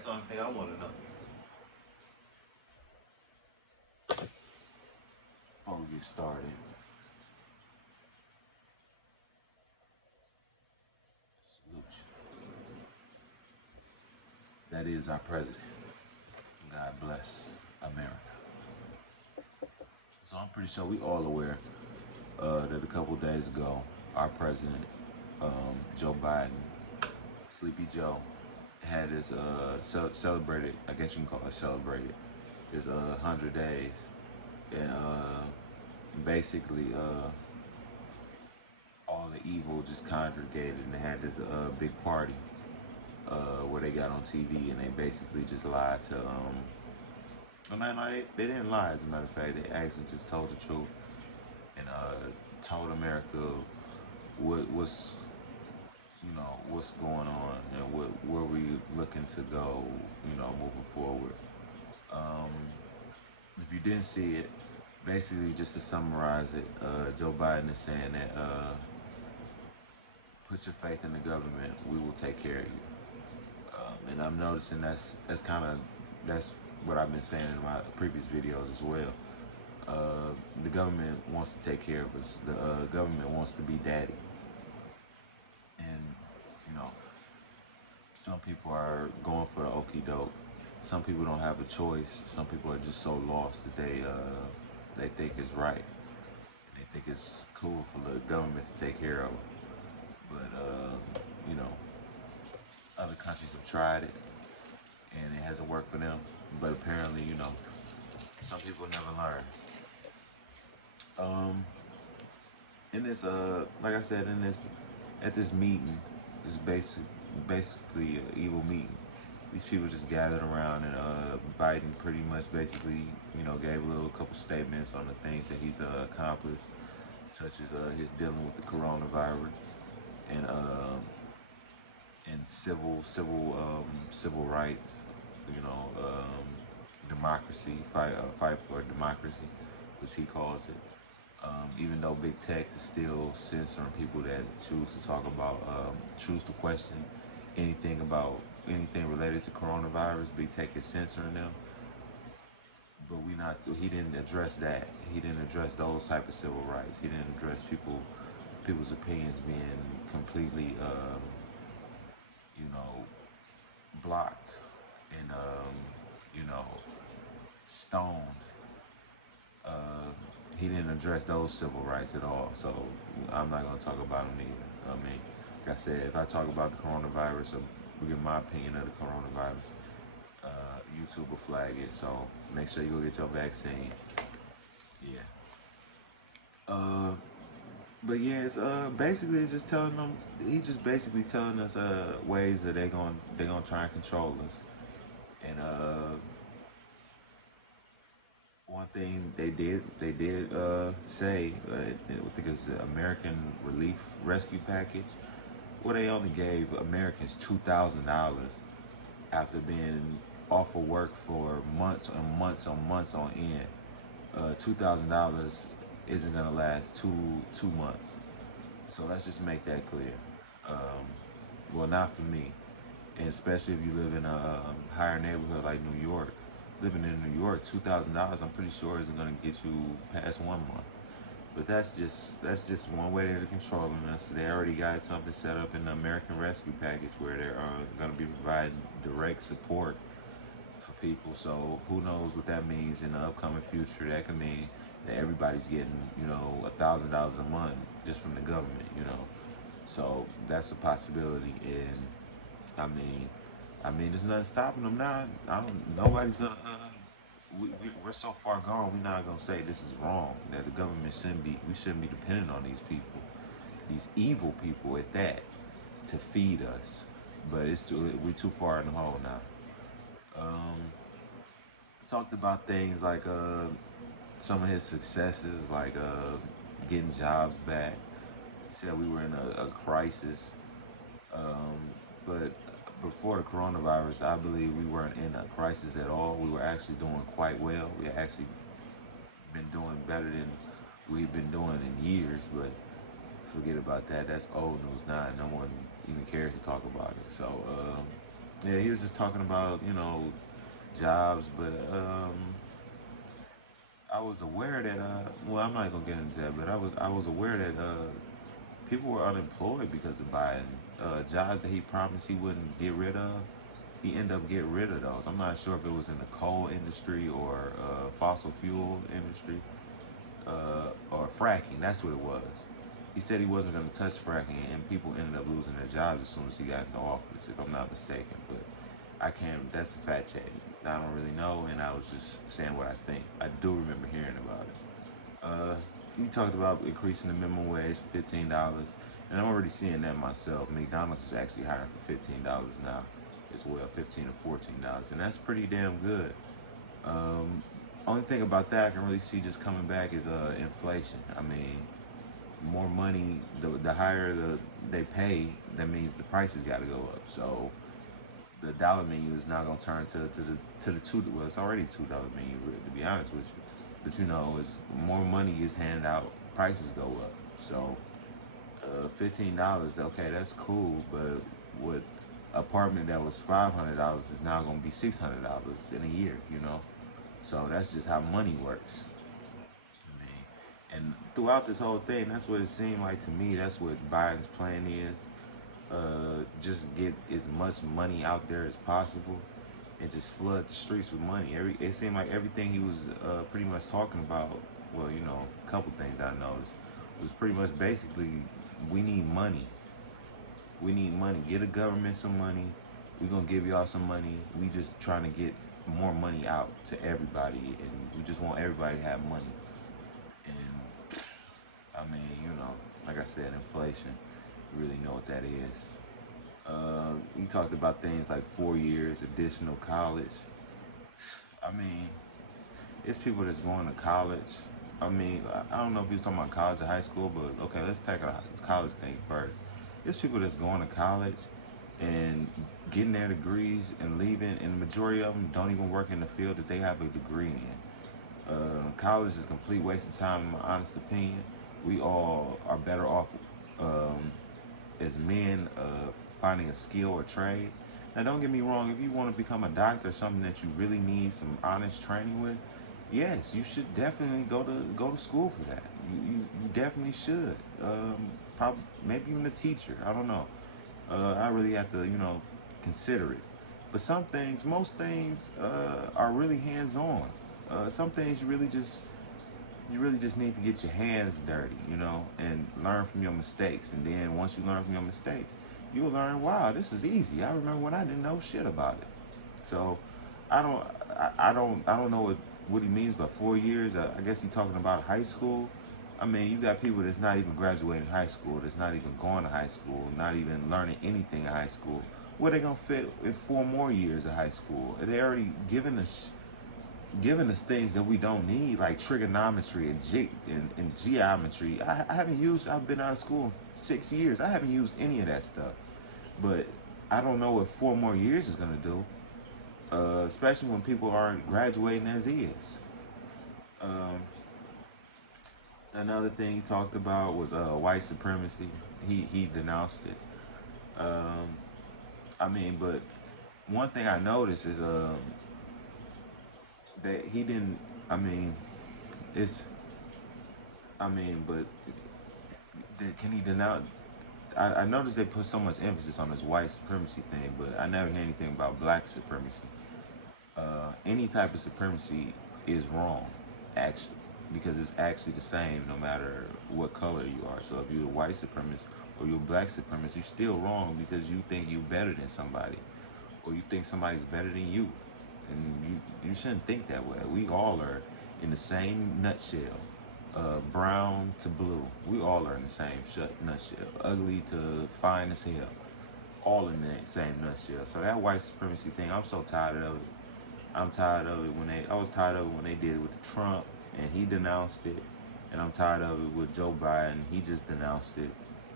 That's the only thing I want to know. Before we get started, salute you. That is our president. God bless America. So I'm pretty sure we all aware that a couple days ago, our president, Joe Biden, Sleepy Joe, had his celebrated, I guess you can call it celebrated, his 100 days. And basically all the evil just congregated and they had this big party where they got on TV and they basically just lied to, they didn't lie, as a matter of fact, they actually just told the truth and told America what's going on and where we looking to go, moving forward. If you didn't see it, basically just to summarize it, Joe Biden is saying that put your faith in the government, we will take care of you. And I'm noticing that's what I've been saying in my previous videos as well. The government wants to take care of us. The government wants to be daddy. And, some people are going for the okie doke. Some people don't have a choice. Some people are just so lost that they think it's right. They think it's cool for the government to take care of them. But, other countries have tried it and it hasn't worked for them. But apparently, some people never learn. In this, like I said, at this meeting, it's basically an evil meeting. These people just gathered around and Biden pretty much basically, gave a couple statements on the things that he's accomplished, such as his dealing with the coronavirus and civil rights, democracy, fight for democracy, which he calls it. Even though big tech is still censoring people that choose to talk about, choose to question anything related to coronavirus, big tech is censoring them. But he didn't address that. He didn't address those type of civil rights. He didn't address people's opinions being completely, blocked and, stoned. He didn't address those civil rights at all, so I'm not going to talk about him either. I mean, like I said, if I talk about the coronavirus or give my opinion of the coronavirus, YouTube will flag it, so make sure you go get your vaccine. Yeah. But yeah, it's basically just telling them, he's just basically telling us ways that they're gonna try and control us. And one thing they did say, I think it's the American Relief Rescue Package, where they only gave Americans $2,000 after being off of work for months and months on end. $2,000 isn't gonna last two months. So let's just make that clear. Well, not for me, and especially if you live in a higher neighborhood like New York. Living in New York, $2,000, I'm pretty sure isn't gonna get you past 1 month. But that's just one way they're controlling us. They already got something set up in the American Rescue Package where they're gonna be providing direct support for people. So who knows what that means in the upcoming future? That could mean that everybody's getting, $1,000 a month just from the government, So that's a possibility, and I mean, there's nothing stopping them now. Nobody's gonna. We're so far gone. We're not gonna say this is wrong. That the government we shouldn't be dependent on these people, these evil people at that, to feed us. But we're too far in the hole now. Talked about things like some of his successes, like getting jobs back. He said we were in a crisis, but before the coronavirus, I believe we weren't in a crisis at all. We were actually doing quite well. We had actually been doing better than we've been doing in years, but forget about that. That's old news now. No one even cares to talk about it. So Yeah, he was just talking about, jobs, but I was aware that well, I'm not gonna get into that, but I was aware that people were unemployed because of Biden. Jobs that he promised he wouldn't get rid of, he ended up getting rid of those. I'm not sure if it was in the coal industry or fossil fuel industry or fracking. That's what it was. He said he wasn't going to touch fracking, and people ended up losing their jobs as soon as he got into office, if I'm not mistaken. But I can't. That's a fact check. I don't really know, and I was just saying what I think. I do remember hearing about it. You talked about increasing the minimum wage to $15, and I'm already seeing that myself. McDonald's is actually hiring for $15 now, as well, $15 or $14, and that's pretty damn good. Only thing about that I can really see just coming back is inflation. I mean, more money, the higher they pay, that means the prices got to go up. So the dollar menu is now gonna turn to the two. Well, it's already $2 menu, to be honest with you. But as more money is handed out, prices go up. So $15, okay, that's cool. But what apartment that was $500 is now gonna be $600 in a year. So that's just how money works. I mean, and throughout this whole thing, that's what it seemed like to me. That's what Biden's plan is. Just get as much money out there as possible and just flood the streets with money. It seemed like everything he was pretty much talking about, well, a couple things I noticed, was pretty much basically, we need money. We need money. Get the government some money. We're going to give y'all some money. We just trying to get more money out to everybody, and we just want everybody to have money. And I mean, like I said, inflation, you really know what that is. We talked about things like 4 years, additional college. I mean, it's people that's going to college. I mean, I don't know if he was talking about college or high school, but okay, let's take a college thing first. It's people that's going to college and getting their degrees and leaving, and the majority of them don't even work in the field that they have a degree in. College is a complete waste of time, in my honest opinion. We all are better off um, as men finding a skill or trade. Now, don't get me wrong, if you want to become a doctor, something that you really need some honest training with, yes, you should definitely go to school for that. You definitely should. Probably maybe even a teacher. I don't know. I really have to consider it. But some things, most things, are really hands on. Some things you really just need to get your hands dirty, and learn from your mistakes. And then once you learn from your mistakes, you'll learn, wow, this is easy. I remember when I didn't know shit about it. So I don't know what he means by 4 years. I guess he's talking about high school. I mean, you got people that's not even graduating high school, that's not even going to high school, not even learning anything in high school. Where they gonna fit in 4 more years of high school? They already giving us things that we don't need, like trigonometry and geometry. I haven't used. I've been out of school 6 years. I haven't used any of that stuff. But I don't know what 4 more years is gonna do, especially when people aren't graduating as is. Um, Another thing he talked about was white supremacy. He denounced it. Um, I mean, but one thing I noticed is that he didn't. I mean, it's. I mean, but can he denounce? I noticed they put so much emphasis on this white supremacy thing, but I never heard anything about black supremacy. Any type of supremacy is wrong, actually, because it's actually the same no matter what color you are. So if you're a white supremacist or you're a black supremacist, you're still wrong because you think you're better than somebody, or you think somebody's better than you, and you shouldn't think that way. We all are in the same nutshell, brown to blue. We all are in the same nutshell, ugly to fine as hell, all in the same nutshell. So that white supremacy thing, I'm so tired of it. I'm tired of it I was tired of it when they did it with Trump and he denounced it, and I'm tired of it with Joe Biden. He just denounced it.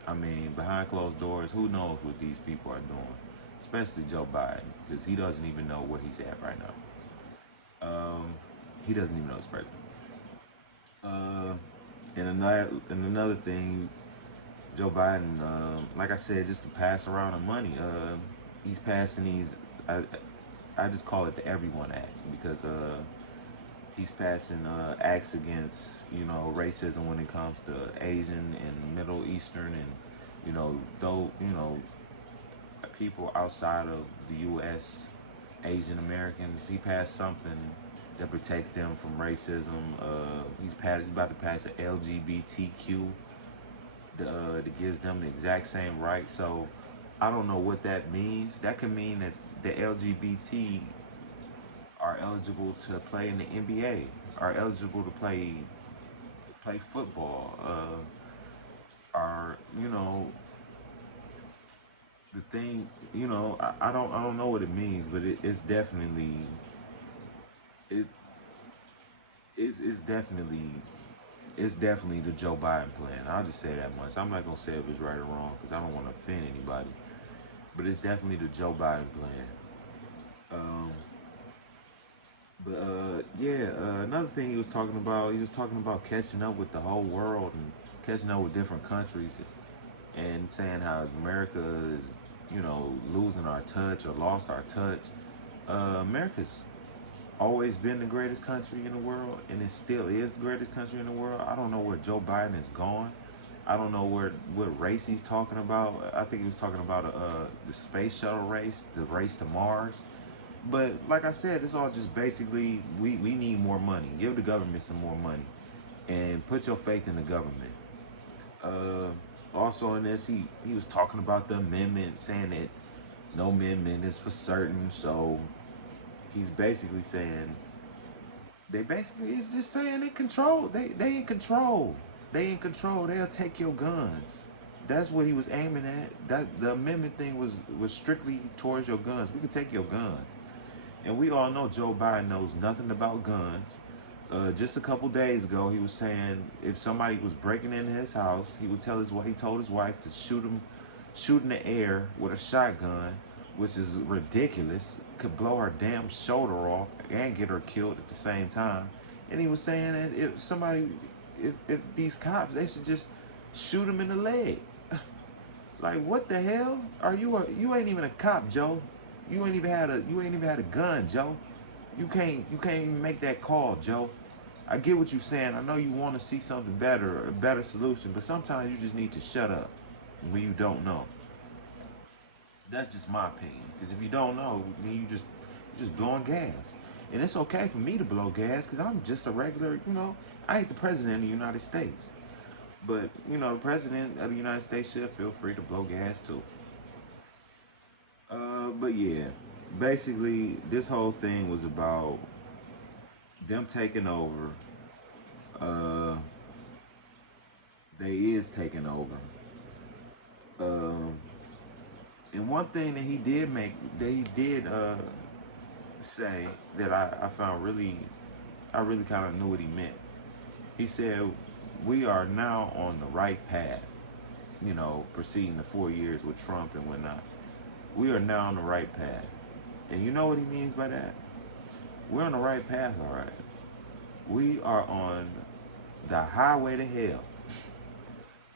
I mean, behind closed doors, who knows what these people are doing, especially Joe Biden, because he doesn't even know where he's at right now. He doesn't even know he's president. Uh, and another thing, Joe Biden, like I said, just to pass around the money. He's passing these I I just call it the Everyone Act because he's passing acts against racism when it comes to Asian and Middle Eastern and though people outside of the U.S. Asian Americans. He passed something that protects them from racism. He's about to pass an LGBTQ that gives them the exact same rights. So I don't know what that means. That could mean that the LGBT are eligible to play in the NBA, are eligible to play football, are the thing. I don't know what it means, but it's definitely it's it's definitely it's definitely the Joe Biden plan. I'll just say that much. I'm not gonna say if it's right or wrong because I don't want to offend anybody, but it's definitely the Joe Biden plan. Um, another thing he was talking about catching up with the whole world and catching up with different countries and saying how America is, losing our touch or lost our touch. America's always been the greatest country in the world, and it still is the greatest country in the world. I don't know where Joe Biden is going. I don't know what race he's talking about. I think he was talking about the space shuttle race, the race to Mars. But like I said, it's all just basically we need more money. Give the government some more money, and put your faith in the government. Uh, Also in this, he was talking about the amendment, saying that no amendment is for certain. So he's basically saying it's just saying they control. They in control. They in control. They'll take your guns. That's what he was aiming at. That the amendment thing was strictly towards your guns. We can take your guns. And we all know Joe Biden knows nothing about guns. Just a couple days ago, he was saying if somebody was breaking into his house, he told his wife to shoot in the air with a shotgun, which is ridiculous. Could blow her damn shoulder off and get her killed at the same time. And he was saying that if these cops, they should just shoot him in the leg. Like what the hell? You ain't even a cop, Joe. You ain't even had a gun, Joe. You can't even make that call, Joe. I get what you're saying. I know you want to see something better, a better solution, but sometimes you just need to shut up when you don't know. That's just my opinion. Because if you don't know, then you're just blowing gas. And it's okay for me to blow gas because I'm just a regular, I ain't the president of the United States. But, the president of the United States should feel free to blow gas too. But yeah, basically, this whole thing was about them taking over. Uh, they is taking over. Um, and one thing that he did say that I found I really kind of knew what he meant. He said, we are now on the right path, preceding the 4 years with Trump and whatnot. We are now on the right path. And you know what he means by that? We're on the right path, all right. We are on the highway to hell.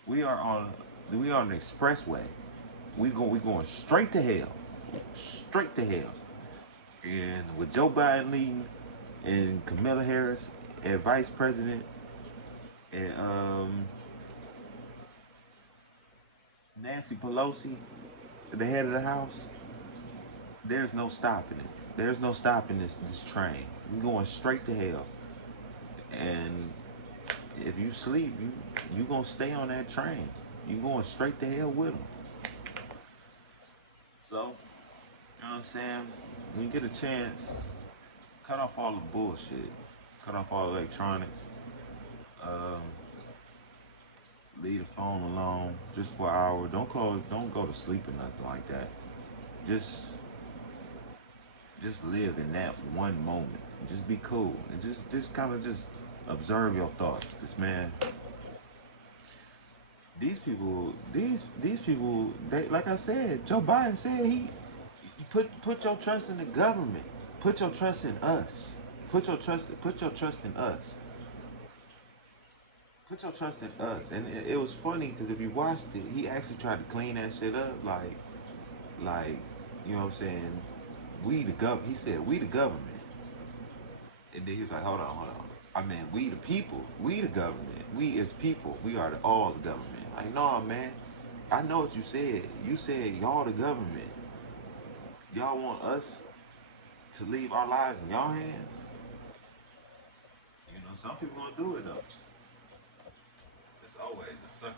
We are on the expressway. We going straight to hell. Straight to hell. And with Joe Biden leading and Kamala Harris as vice president and Nancy Pelosi, the head of the House, there's no stopping it. There's no stopping this train. We're going straight to hell. And if you sleep, you gonna stay on that train. You going straight to hell with them. So, you know what I'm saying? When you get a chance, cut off all the bullshit. Cut off all electronics. Um, Leave the phone alone just for an hour. Don't go to sleep or nothing like that. Just live in that one moment. Just be cool and just kind of just observe your thoughts. This man, these people, they, like I said, Joe Biden said he put your trust in the government. Put your trust in us. Put your trust in us. Put your trust in us. And it was funny because if you watched it, he actually tried to clean that shit up, like, you know what I'm saying? We the government. He said, we the government. And then he was like, hold on, hold on. I mean, we the people. We the government. We as people. We are all the government. Like, no, man. I know what you said. You said y'all the government. Y'all want us to leave our lives in y'all hands? You know, some people gonna do it though. It's always a sucker.